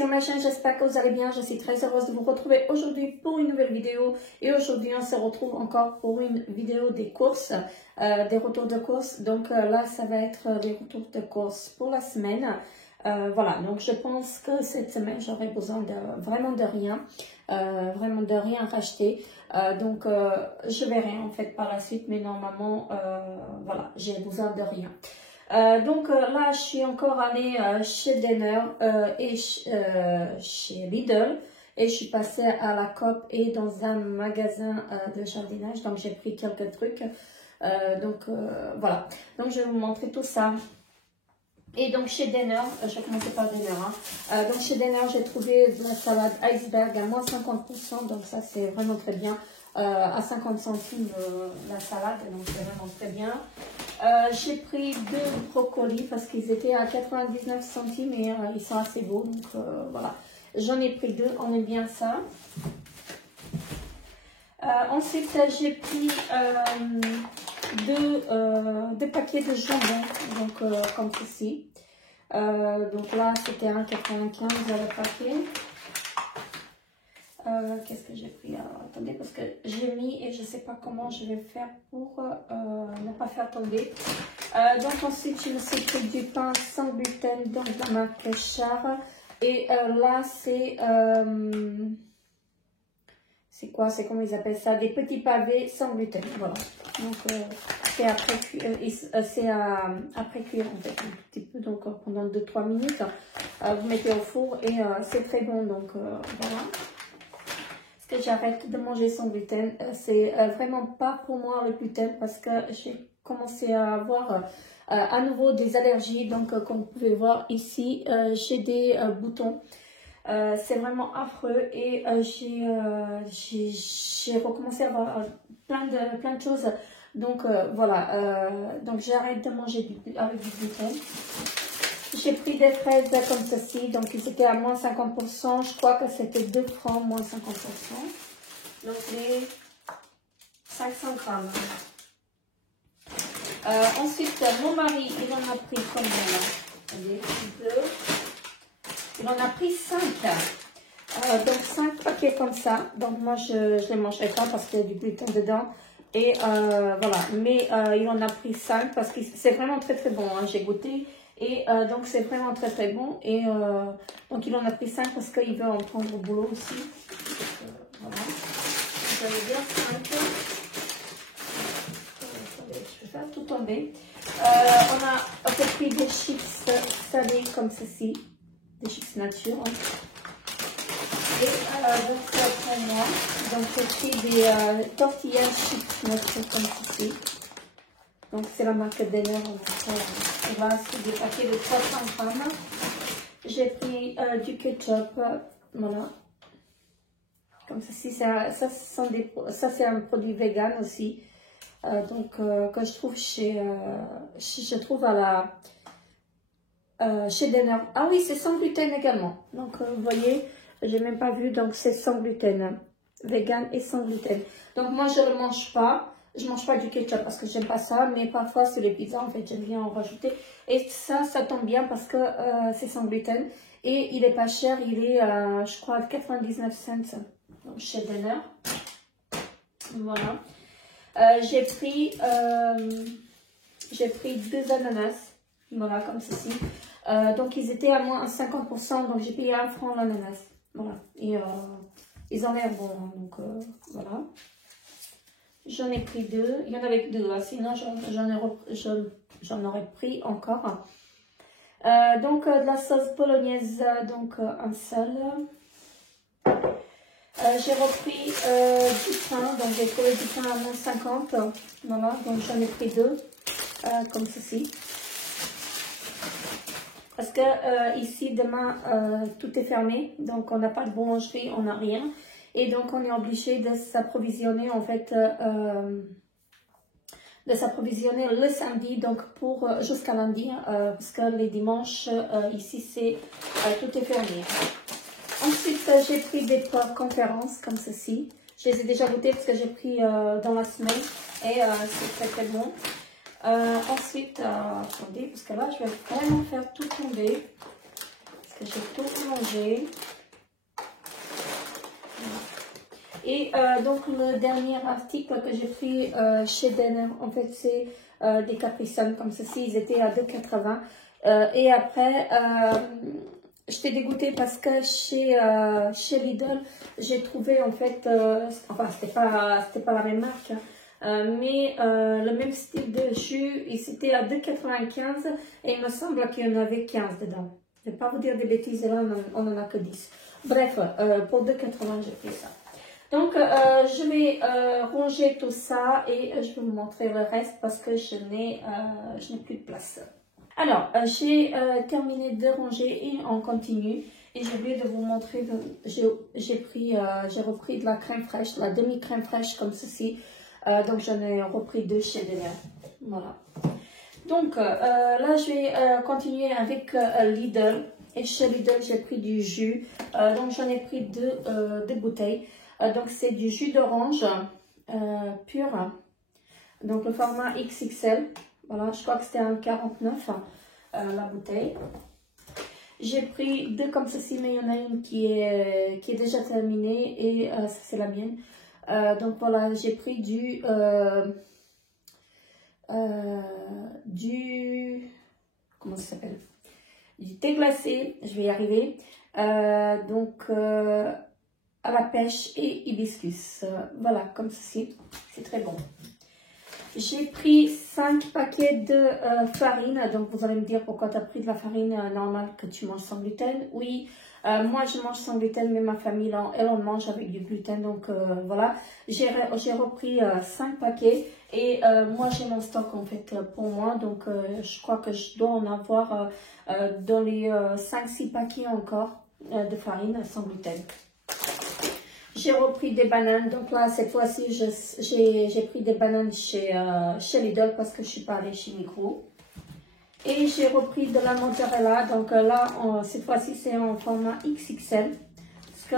sur ma chaîne, j'espère que vous allez bien. Je suis très heureuse de vous retrouver aujourd'hui pour une nouvelle vidéo. Et aujourd'hui, on se retrouve encore pour une vidéo des courses, des retours de courses. Donc là, ça va être des retours de courses pour la semaine. Voilà, donc je pense que cette semaine, j'aurai besoin vraiment de rien racheter. Donc je verrai en fait par la suite, mais normalement, voilà, j'ai besoin de rien. Donc là, je suis encore allée chez Denner et chez Lidl. Et je suis passée à la Coop et dans un magasin de jardinage. Donc j'ai pris quelques trucs. Voilà. Donc je vais vous montrer tout ça. Et donc chez Denner, je vais commencer par Denner. Donc chez Denner, j'ai trouvé de la salade iceberg à moins 50%. Donc ça, c'est vraiment très bien. À 50 centimes la salade, donc c'est vraiment très bien. J'ai pris 2 brocolis parce qu'ils étaient à 99 centimes et ils sont assez beaux. Donc voilà, j'en ai pris 2, on aime bien ça. Ensuite, j'ai pris 2 paquets de jambon, donc comme ceci. Donc là, c'était 1,95 le paquet. Qu'est-ce que j'ai pris? Alors, attendez, parce que j'ai mis et je ne sais pas comment je vais faire pour ne pas faire tomber. Donc ensuite, je me suis pris du pain sans gluten, donc de la marque Char. Et là, c'est quoi? C'est comment ils appellent ça? Des petits pavés sans gluten. Voilà. Donc c'est après cuire en fait un petit peu, donc pendant 2-3 minutes. Vous mettez au four et c'est très bon. Donc voilà. Que j'arrête de manger sans gluten, c'est vraiment pas pour moi le gluten parce que j'ai commencé à avoir à nouveau des allergies. Donc comme vous pouvez voir ici, j'ai des boutons. C'est vraiment affreux et j'ai recommencé à avoir plein de choses. Donc voilà, donc j'arrête de manger avec du gluten. J'ai pris des fraises comme ceci, donc ils étaient à moins 50%, je crois que c'était 2 francs, moins 50%. Donc les 500 grammes. Ensuite, mon mari, il en a pris combien là? Regardez, il en a pris 5. Donc 5 paquets comme ça. Donc moi, je ne les mangerai pas parce qu'il y a du gluten dedans. Et voilà, mais il en a pris 5 parce que c'est vraiment très très bon, hein. J'ai goûté. Et donc c'est vraiment très très bon. Et donc il en a pris 5 parce qu'il veut en prendre au boulot aussi. Voilà. Vous allez dire 5. Attendez, je vais faire tout tomber. On a pris des chips salés comme ceci. Des chips nature. Hein. Et donc c'est pour moi. Donc j'ai pris des tortillas chips nature comme ceci. Donc c'est la marque Denner. Et là, c'est des paquets de 300 grammes. J'ai pris du ketchup, voilà. Comme ceci, ça c'est un produit vegan aussi. Donc que je trouve chez Denner. Ah oui, c'est sans gluten également. Donc vous voyez, j'ai même pas vu. Donc c'est sans gluten, vegan et sans gluten. Donc moi je ne le mange pas. Je mange pas du ketchup parce que j'aime pas ça, mais parfois sur les pizzas, en fait, j'aime bien en rajouter. Et ça tombe bien parce que c'est sans gluten et il est pas cher. Il est, je crois, 99 cents chez Denner. Voilà. J'ai pris 2 ananas, voilà, comme ceci. Donc ils étaient à moins 50%, donc j'ai payé 1 franc l'ananas. Voilà. Et ils ont l'air bons, hein, donc voilà. J'en ai pris 2. Il y en avait que 2, là. Sinon j'en aurais pris encore. Donc de la sauce bolognaise, donc un seul. J'ai repris du pain, donc j'ai trouvé du pain à moins 50. Voilà, donc j'en ai pris 2, comme ceci. Parce que ici, demain, tout est fermé, donc on n'a pas de boulangerie, on n'a rien. Et donc, on est obligé de s'approvisionner, en fait, le samedi, donc pour jusqu'à lundi, parce que les dimanches, ici, tout est fermé. Ensuite, j'ai pris des poires conférences, comme ceci. Je les ai déjà goûtés parce que j'ai pris dans la semaine, et c'est très très bon. Ensuite, attendez, parce que là, je vais vraiment faire tout tomber. Parce que j'ai tout rangé. Et donc le dernier article que j'ai pris chez Denner, en fait c'est des Capri Sun comme ceci, ils étaient à 2,80 et après j'étais dégoûtée parce que chez Lidl j'ai trouvé en fait, enfin c'était pas la même marque, mais le même style de jus, et c'était à 2,95 et il me semble qu'il y en avait 15 dedans. Je ne vais pas vous dire des bêtises, là on en a que 10. Bref, pour 2,80 j'ai pris ça. Donc, je vais ranger tout ça et je vais vous montrer le reste parce que je n'ai plus de place. Alors, j'ai terminé de ranger et on continue. Et j'ai oublié de vous montrer, j'ai repris de la crème fraîche, la demi-crème fraîche comme ceci. Donc, j'en ai repris 2 chez Denner. Voilà. Donc, là, je vais continuer avec Lidl. Et chez Lidl, j'ai pris du jus. Donc, j'en ai pris deux bouteilles. Donc, c'est du jus d'orange pur. Donc, le format XXL. Voilà, je crois que c'était un 49 la bouteille. J'ai pris 2 comme ceci, mais il y en a une qui est déjà terminée et ça, c'est la mienne. Donc, voilà, j'ai pris du comment ça s'appelle? Du thé glacé, je vais y arriver. Donc, à la pêche et hibiscus. Voilà, comme ceci. C'est très bon. J'ai pris 5 paquets de farine. Donc, vous allez me dire pourquoi tu as pris de la farine normale que tu manges sans gluten. Oui, moi, je mange sans gluten, mais ma famille, elle en mange avec du gluten. Donc, voilà. J'ai repris 5 paquets. Et moi, j'ai mon stock, en fait, pour moi. Donc, je crois que je dois en avoir dans les 5-6 paquets encore de farine sans gluten. J'ai repris des bananes, donc là cette fois-ci j'ai pris des bananes chez Lidl parce que je suis pas allée chez Migros. Et j'ai repris de la mozzarella, donc là cette fois-ci c'est en format XXL. Parce que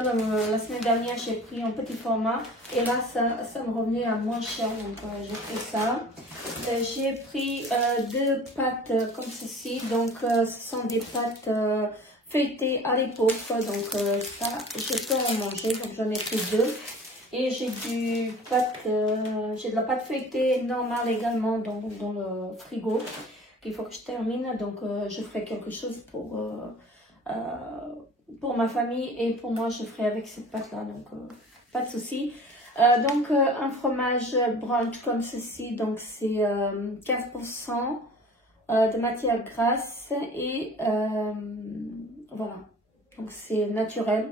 la semaine dernière j'ai pris en petit format et là ça me revenait à moins cher, donc j'ai pris ça. J'ai pris 2 pâtes comme ceci, donc ce sont des pâtes feuilletée à l'époque, donc ça je peux en manger, donc j'en ai pris 2 et j'ai de la pâte feuilletée normale également dans le frigo qu'il faut que je termine, donc je ferai quelque chose pour ma famille et pour moi je ferai avec cette pâte là, donc pas de souci. Donc un fromage brunch comme ceci, donc c'est 15% de matière grasse et voilà, donc c'est naturel,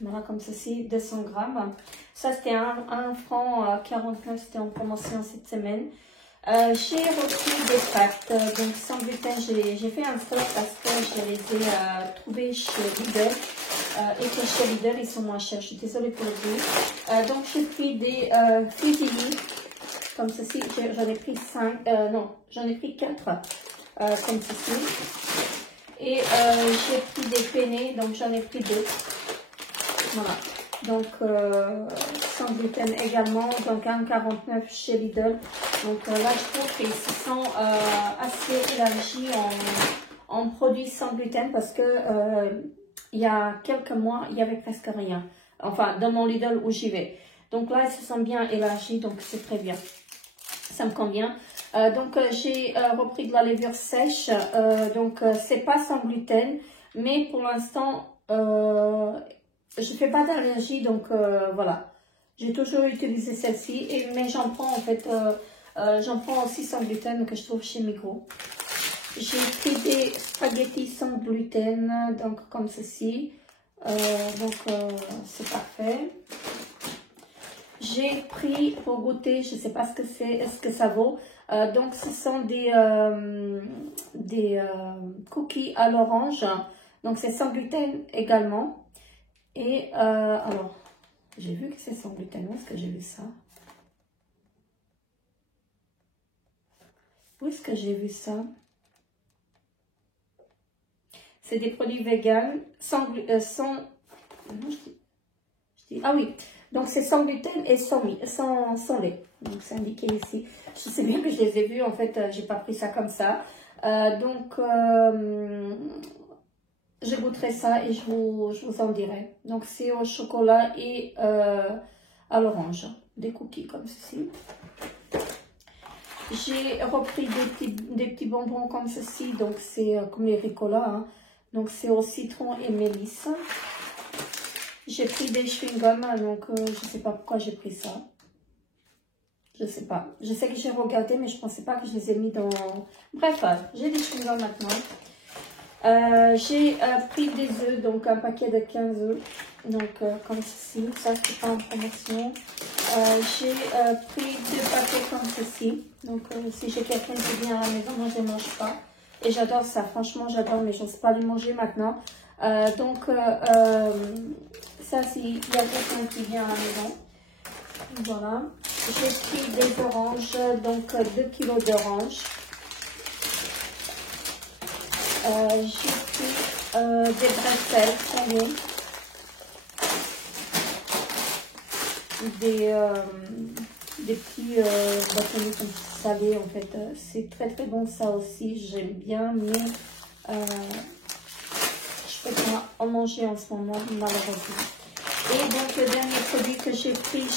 voilà comme ceci, 200 grammes. Ça c'était un franc 49, c'était en promotion cette semaine. J'ai repris des pâtes, donc sans gluten, j'ai fait un stock parce que je les ai trouvées chez Lidl et que chez Lidl ils sont moins chers, je suis désolée pour le prix. Donc j'ai pris des fusilli comme ceci, j'en ai pris 5, non, j'en ai pris 4 comme ceci. Et j'ai pris des penne, donc j'en ai pris 2. Voilà. Donc sans gluten également, donc 1,49 chez Lidl. Donc là je trouve qu'ils se sont assez élargis en produits sans gluten parce que il y a quelques mois il y avait presque rien. Enfin dans mon Lidl où j'y vais. Donc là ils se sont bien élargis, donc c'est très bien. Ça me convient. Donc j'ai repris de la levure sèche, donc c'est pas sans gluten, mais pour l'instant je fais pas d'allergie, donc voilà, j'ai toujours utilisé celle-ci, mais j'en prends en fait, j'en prends aussi sans gluten que je trouve chez Migros. J'ai pris des spaghettis sans gluten, donc comme ceci, donc c'est parfait. J'ai pris pour goûter, je ne sais pas ce que c'est, est-ce que ça vaut. Donc ce sont des cookies à l'orange. Donc c'est sans gluten également. Et alors, j'ai vu que c'est sans gluten. Où est-ce que j'ai vu ça? Où est-ce que j'ai vu ça? C'est des produits vegan sans ah oui, donc c'est sans gluten et sans lait. Donc c'est indiqué ici. Je sais bien que je les ai vus, en fait, j'ai pas pris ça comme ça. Donc je goûterai ça et je vous en dirai. Donc c'est au chocolat et à l'orange, des cookies comme ceci. J'ai repris des petits bonbons comme ceci, donc c'est comme les Ricola, hein. Donc c'est au citron et mélisse. J'ai pris des chewing-gums, donc je sais pas pourquoi j'ai pris ça. Je sais pas. Je sais que j'ai regardé, mais je pensais pas que je les ai mis dans... Bref, j'ai des chewing-gums maintenant. J'ai pris des œufs, donc un paquet de 15 œufs, donc comme ceci, ça c'est pas en promotion. J'ai pris 2 paquets comme ceci, donc si j'ai quelqu'un qui vient à la maison, moi je ne mange pas. Et j'adore ça, franchement j'adore, mais je n'ose pas les manger maintenant. Donc ça c'est, il y a quelqu'un qui vient à la maison. Voilà, j'ai pris des oranges, donc 2 kilos d'oranges. J'ai pris des bretelles salées, des petits bâtonnets comme salés en fait. C'est très très bon ça aussi, j'aime bien, mais je peux pas en manger en ce moment malheureusement. Et donc le dernier produit que j'ai pris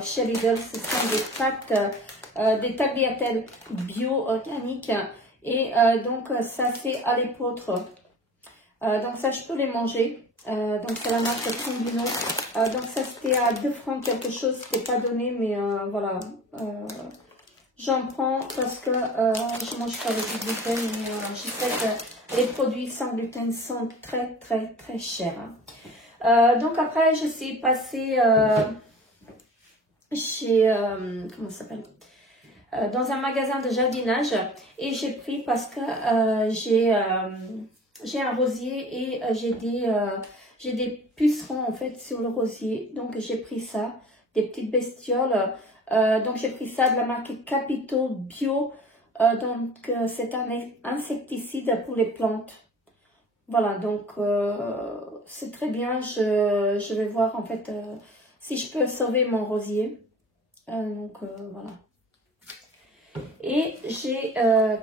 chez Lidl, ce sont des pâtes, des tagliatelles bio organiques. Et donc ça c'est à l'épeautre. Donc ça je peux les manger. Donc c'est la marque Combino. Donc ça c'était à 2 francs quelque chose, c'était pas donné, mais voilà. J'en prends parce que je mange pas avec du gluten, mais je sais que les produits sans gluten sont très très très chers. Donc après je suis passée chez, comment ça s'appelle, dans un magasin de jardinage et j'ai pris parce que j'ai un rosier et j'ai des pucerons en fait sur le rosier, donc j'ai pris ça, des petites bestioles. Donc j'ai pris ça de la marque Capito Bio, donc c'est un insecticide pour les plantes. Voilà, donc c'est très bien, je vais voir en fait si je peux sauver mon rosier. Donc voilà. Et j'ai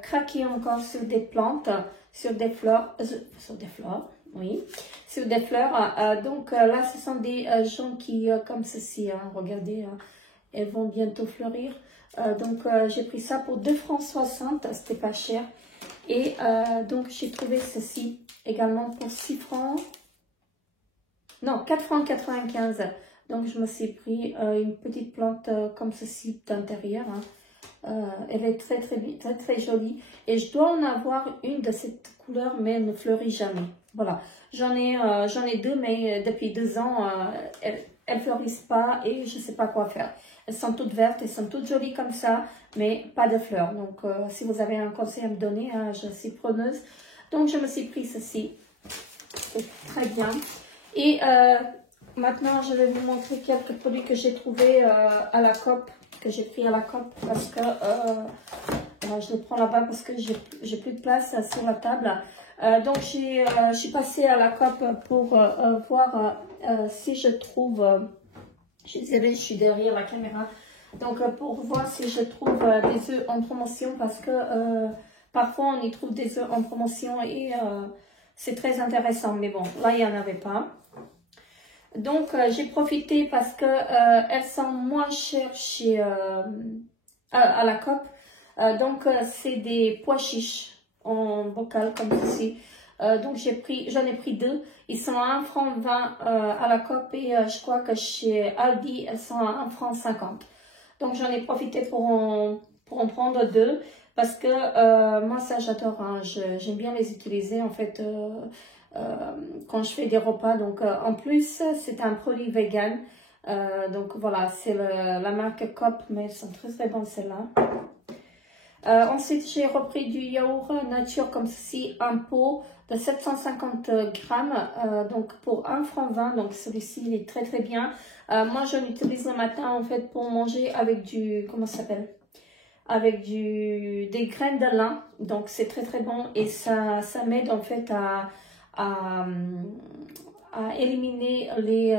craqué encore sur des plantes, sur des fleurs, oui, sur des fleurs. Donc là, ce sont des jonquilles comme ceci, hein, regardez, hein, elles vont bientôt fleurir. Donc j'ai pris ça pour 2,60 francs, c'était pas cher. Et donc j'ai trouvé ceci également pour 6 francs, non 4,95 francs. Donc je me suis pris une petite plante comme ceci d'intérieur, hein. Elle est très très jolie et je dois en avoir une de cette couleur, mais elle ne fleurit jamais. Voilà, j'en ai 2, mais depuis 2 ans elles fleurissent pas et je sais pas quoi faire. Elles sont toutes vertes, elles sont toutes jolies comme ça, mais pas de fleurs. Donc si vous avez un conseil à me donner, hein, je suis preneuse. Donc je me suis pris ceci, c'est très bien. Et maintenant je vais vous montrer quelques produits que j'ai trouvés à la Coop, que j'ai pris à la Coop parce que je les prends là-bas parce que j'ai plus de place sur la table. Donc je suis passée à la Coop pour voir si je trouve, je suis derrière la caméra, donc pour voir si je trouve des œufs en promotion parce que parfois on y trouve des œufs en promotion et c'est très intéressant, mais bon, là il n'y en avait pas. Donc j'ai profité parce que elles sont moins chères à la Coop. Donc c'est des pois chiches en bocal comme ceci. Donc j'en ai pris 2. Ils sont à 1,20 franc à la Coop et je crois que chez Aldi elles sont à 1,50 franc. Donc j'en ai profité pour en prendre 2 parce que moi ça j'adore, hein. J'aime bien les utiliser en fait. Quand je fais des repas. Donc en plus c'est un produit vegan, donc voilà, c'est la marque Coop, mais elles sont très bonnes celles-là. Ensuite j'ai repris du yaourt nature comme ceci, un pot de 750 grammes, donc pour 1,20 franc. Donc celui-ci il est très bien. Moi je l'utilise le matin en fait pour manger avec du, comment ça s'appelle, avec des graines de lin. Donc c'est très bon et ça m'aide en fait à éliminer les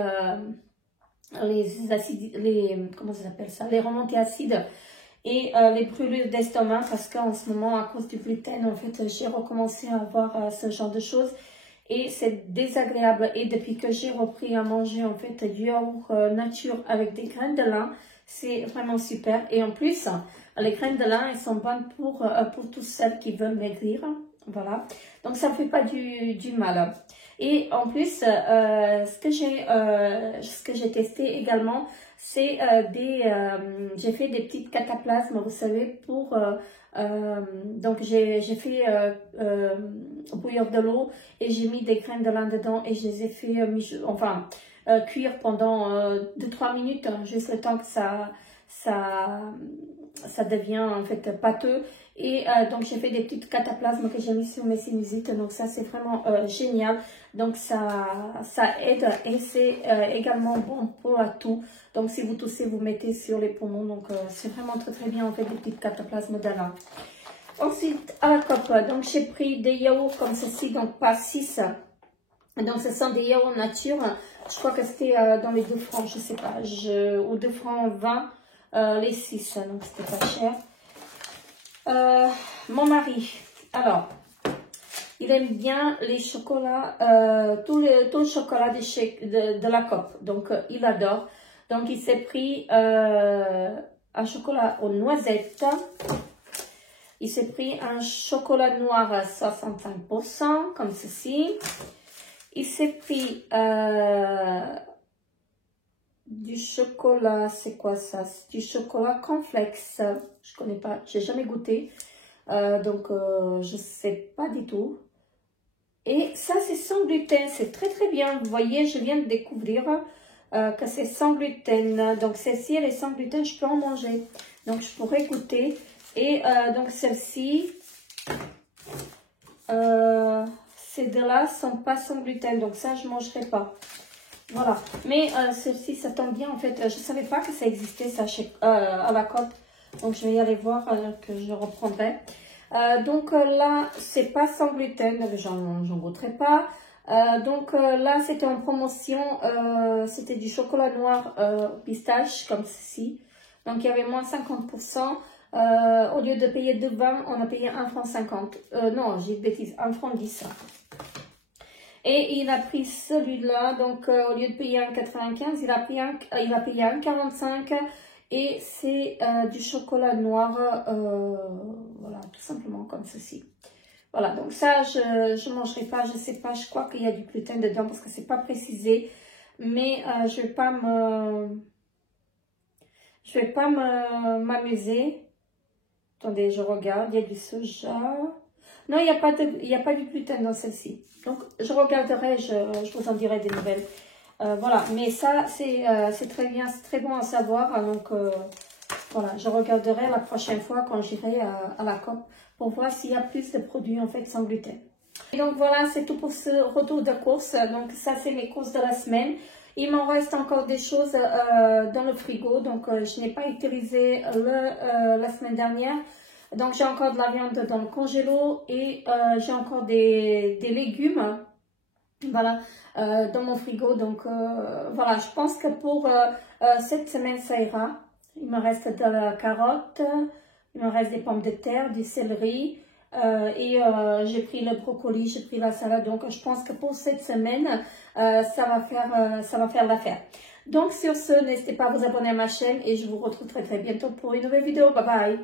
acides, comment ça s'appelle ça, les remontées acides et les brûlures d'estomac, parce qu'en ce moment à cause du gluten en fait j'ai recommencé à avoir ce genre de choses et c'est désagréable. Et depuis que j'ai repris à manger en fait du yaourt nature avec des graines de lin, c'est vraiment super. Et en plus, les graines de lin, elles sont bonnes pour tous celles qui veulent maigrir. Voilà, donc ça ne fait pas du mal. Et en plus, ce que j'ai testé également, c'est j'ai fait des petites cataplasmes, vous savez, pour donc j'ai fait bouillir de l'eau et j'ai mis des graines de lin dedans et je les ai fait cuire pendant 2-3 minutes, hein, juste le temps que ça devient en fait pâteux. Et donc j'ai fait des petites cataplasmes que j'ai mis sur mes sinusites, donc ça c'est vraiment génial. Donc ça aide et c'est également bon pour la toux. Donc si vous toussez, vous mettez sur les poumons, donc c'est vraiment très bien en fait des petites cataplasmes de lin. Ensuite à la cope, donc j'ai pris des yaourts comme ceci, donc pas 6. Donc ce sont des yaourts nature, je crois que c'était dans les 2 francs, je sais pas, ou 2 francs 20 les 6, donc c'était pas cher. Mon mari, alors, il aime bien les chocolats, tout le chocolat de la COP, donc il adore. Donc il s'est pris un chocolat aux noisettes, il s'est pris un chocolat noir à 65%, comme ceci. Il s'est pris du chocolat, c'est quoi ça? Du chocolat cornflakes, je connais pas, j'ai jamais goûté, donc je sais pas du tout. Et ça c'est sans gluten, c'est très bien, vous voyez, je viens de découvrir que c'est sans gluten, donc celle-ci elle est sans gluten, je peux en manger, donc je pourrais goûter. Et donc celle-ci, ces deux-là sont pas sans gluten, donc ça je mangerai pas. Voilà, mais celle-ci, ça tombe bien en fait. Je savais pas que ça existait ça à la COP. Donc je vais y aller voir que je reprendrai. Donc là, c'est pas sans gluten, donc j'en goûterai pas. Donc là, c'était en promotion. C'était du chocolat noir pistache comme ceci. Donc il y avait moins 50%. Au lieu de payer 2,20, on a payé 1,50 franc. Non, j'ai une bêtise, 1,10 franc. Et il a pris celui-là, donc au lieu de payer 1,95, il a payé 1,45 et c'est du chocolat noir, voilà, tout simplement comme ceci. Voilà, donc ça, je ne mangerai pas, je sais pas, je crois qu'il y a du gluten dedans parce que c'est pas précisé, mais je vais pas m'amuser. Attendez, je regarde, il y a du soja. Non, il n'y a pas du gluten dans celle-ci. Donc, je regarderai, je vous en dirai des nouvelles. Voilà, mais ça, c'est très bien, c'est très bon à savoir. Donc, voilà, je regarderai la prochaine fois quand j'irai à la COP pour voir s'il y a plus de produits en fait sans gluten. Et donc, voilà, c'est tout pour ce retour de course. Donc, ça, c'est mes courses de la semaine. Il m'en reste encore des choses dans le frigo. Donc, je n'ai pas utilisé la semaine dernière. Donc, j'ai encore de la viande dans le congélo et j'ai encore des légumes, voilà, dans mon frigo. Donc, voilà, je pense que pour cette semaine, ça ira. Il me reste de la carotte, il me reste des pommes de terre, du céleri et j'ai pris le brocoli, j'ai pris la salade. Donc, je pense que pour cette semaine, ça va faire l'affaire. Donc, sur ce, n'hésitez pas à vous abonner à ma chaîne et je vous retrouve très bientôt pour une nouvelle vidéo. Bye bye!